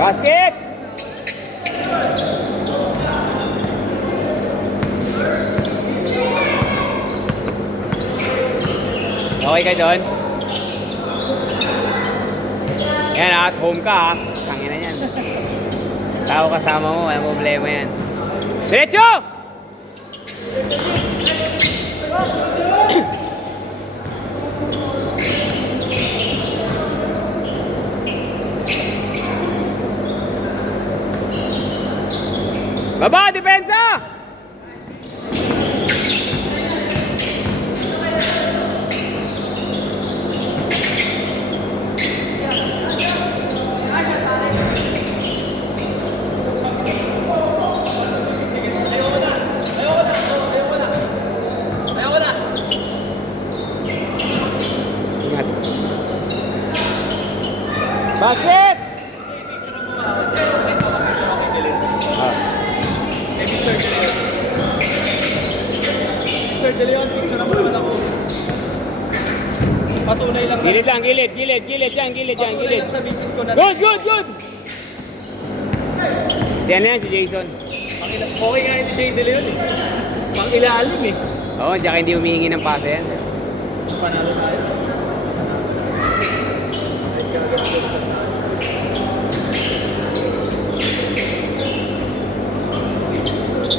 Basket! Okay kayo doon? Yan, at home ka ha. Tangina yan. Tao kasama mo, walang problema yan. Diretso! Baba, depensa! Basket! Mr. De Leon, picture naman ako. Patunay lang. Gilid lang, gilid yan, gilid. Sa misis ko na. Good! Yan na yan, si Jason. Okay nga si Jay De Leon eh. Pang ilalim eh. Oo, diyan hindi humihingi ng pasa yan. Panalo tayo.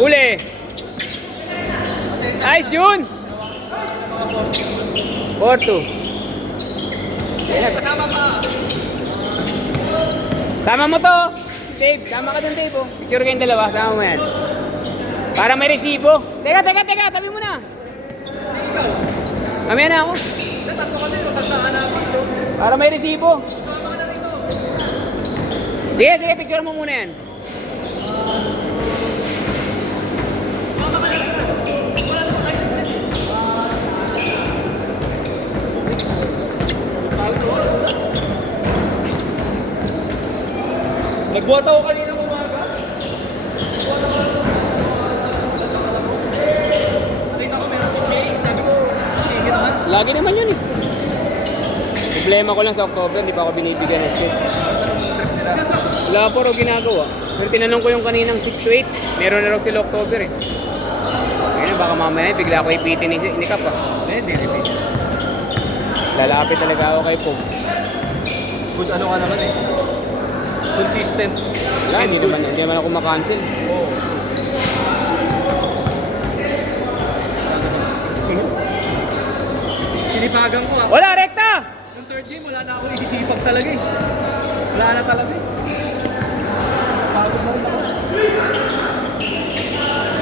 Uli! Nice, Jun! 4-2. Sama mo to, Dave. Sama ka dun, Dave. Oh. Picture kayong dalawa. Sama mo yan. Para may resibo. Teka. Tabi mo na. Mamaya na ako. Para may resibo. Sige. Picture mo muna yan. Nagbuhat ako kanina umaga. Nakita ko meron si Jay. Sabi ko, sige naman. Lagi naman yun eh. Problema ko lang sa October, hindi pa ako binibigyan ng script. Wala po rin ginagawa. Pero tinanong ko yung kaninang 6 to 8, meron na raw sila October eh. Ngayon, baka mamaya bigla ako ipitin ni Kap ah. Hindi repeat. Lalapit talaga ako kay Pog. Good ano ka naman eh. Consistent. Wala, hindi naman ako makancel. Oo. Sinipagan ko ah. Wala, rekta! Yung third game, wala na ako isisipag talaga eh. Wala na talaga eh. Pagod na rin ako.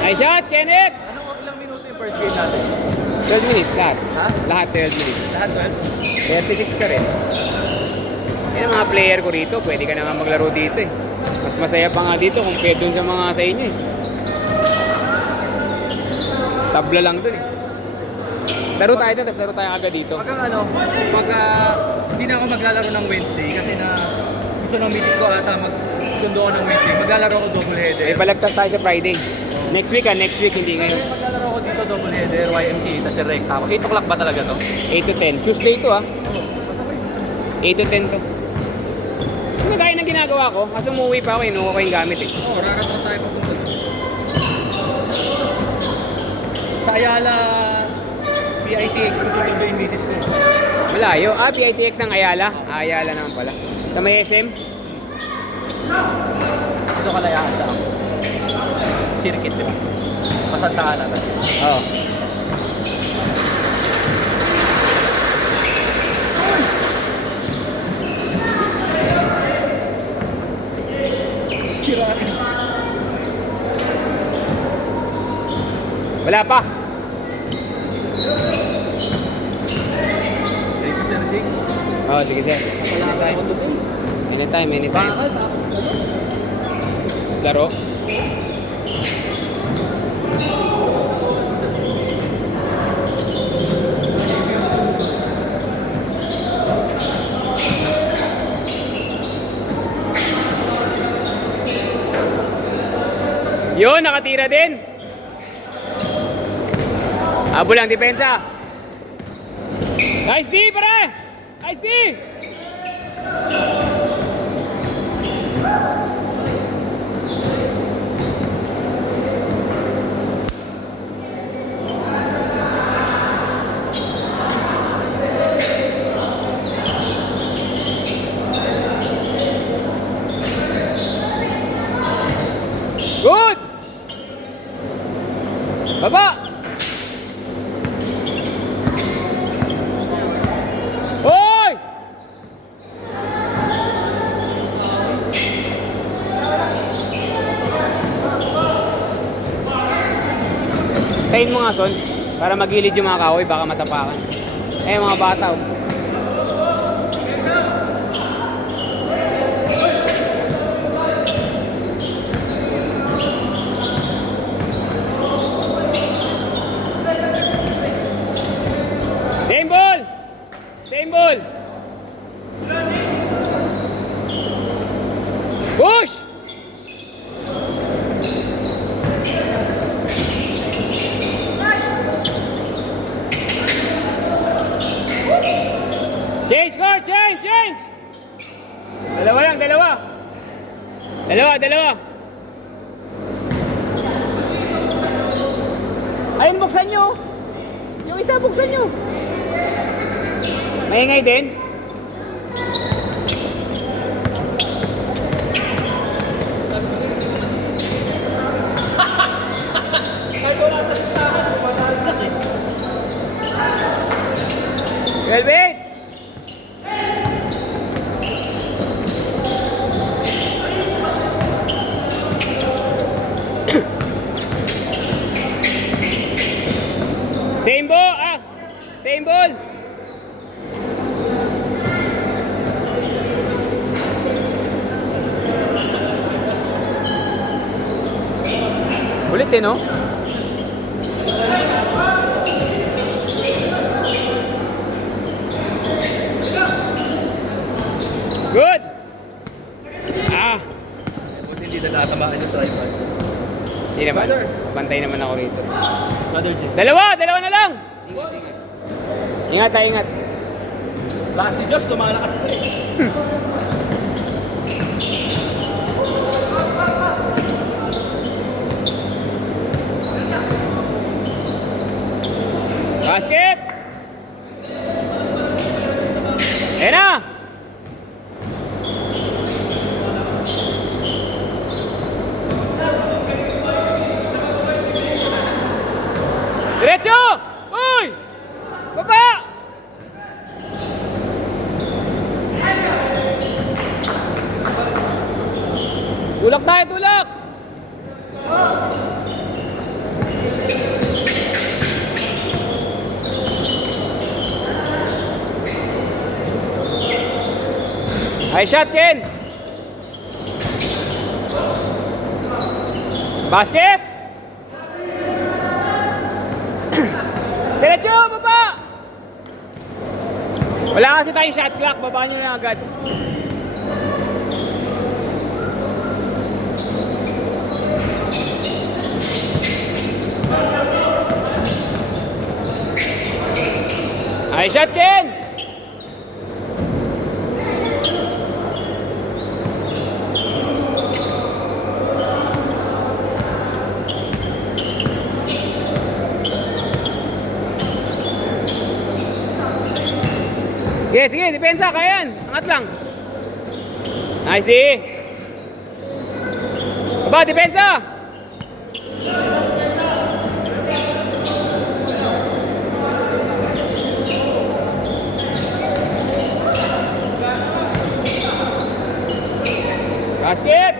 Nice shot, Kenneth! Ilang minuto yung first game natin? 12 minutes, lahat. Ha? Lahat 12 minutes. Lahat 12? 36 ka rin. Yan ang mga player ko rito, pwede ka na nga maglaro dito eh. Mas masaya pa nga dito compared dun sa mga sa inyo eh. Tabla lang dun eh. Laro tayo dun, tapos laro tayo agad dito. Pagka hindi na ako maglalaro ng Wednesday kasi na gusto ng misis ko ata magsundo ko ng Wednesday, maglalaro ako double header. May balagtas tayo sa Friday. Next week hindi ngayon. Maglalaro ako dito double header, YMCA, tapos rekta ako. 8 o'clock ba talaga to? 8 to 10. Tuesday to ah. 8 to 10 to. Ano gaya ng ginagawa ko? Kasi umuwi pa ako, inuha ko yung gamit eh. Oo, raratot tayo papunta. Sa Ayala, PITX ko susundo yung misis ko. Malayo. PITX ng Ayala. Ayala naman pala. Sa may SM. Ito kalayaan lang. Circuit, di ba? Masantaan natin. Oo. Wala pa. Oo, sige sir. Anytime. Laro. Yun, nakatira din. Abo lang, depensa. Nice D, pare! Nice D! Bantayin mo nga, Son. Para magilid yung mga kahoy, baka matapakan. Eh, mga bata, oh. Same ball! Same ball! Push! Change score! Change! Dalawa lang, dalawa. Dalawa. Ayun, buksan nyo. Yung isa, buksan nyo. Maingay din. Velvet! Same ball, same ball. Ulit din, no? Good! Buti hindi natatamaan yung tripod. Hindi naman. Bantay naman ako rito. Brother Jim. Dalawa na lang! Ingat. Lakas ni Josh, lumalakas na eh. Basket! Ayan na! Diretso! Uy! Baba! Tulak tayo, tulak! High shot, Ken! Basket! Diretso, baba! Wala kasi tayong shot clock, baba nyo na agad. High shot, Ken! Sige, depensa, kaya yan. Angat lang. Nice, D. Aba, depensa! Basket!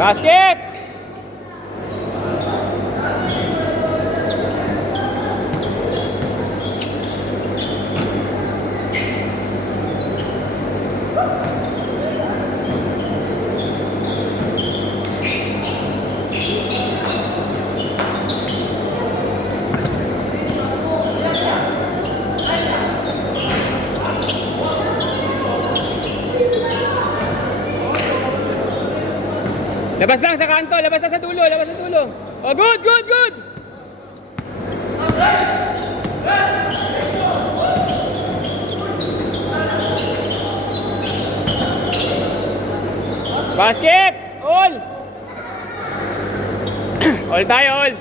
Basket! Labas lang sa kanto, labas na sa dulo, labas sa dulo. Oh, good! Basket! All! All tayo, all!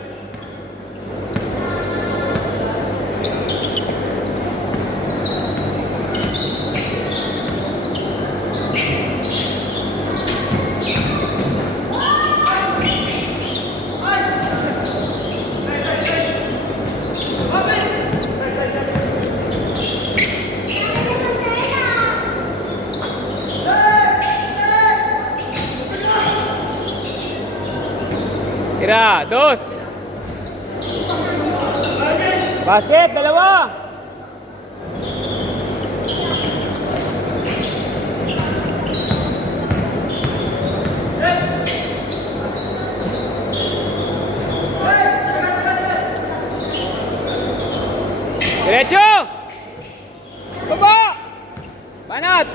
Isa, dos. Basket, dalawa. Diretso! Baba! Banat!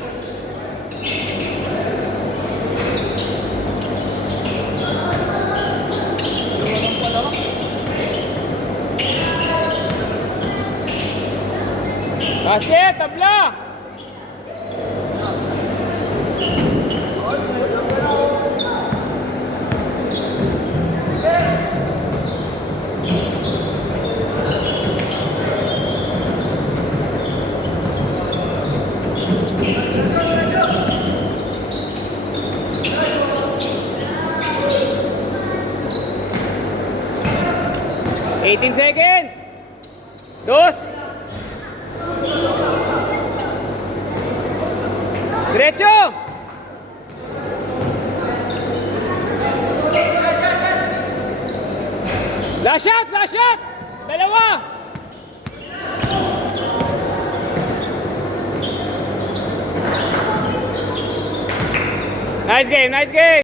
Basket, tabla! Eighteen seconds! Dos! Diretso! Last shot! Last shot! Dalawa! Nice game! Nice game!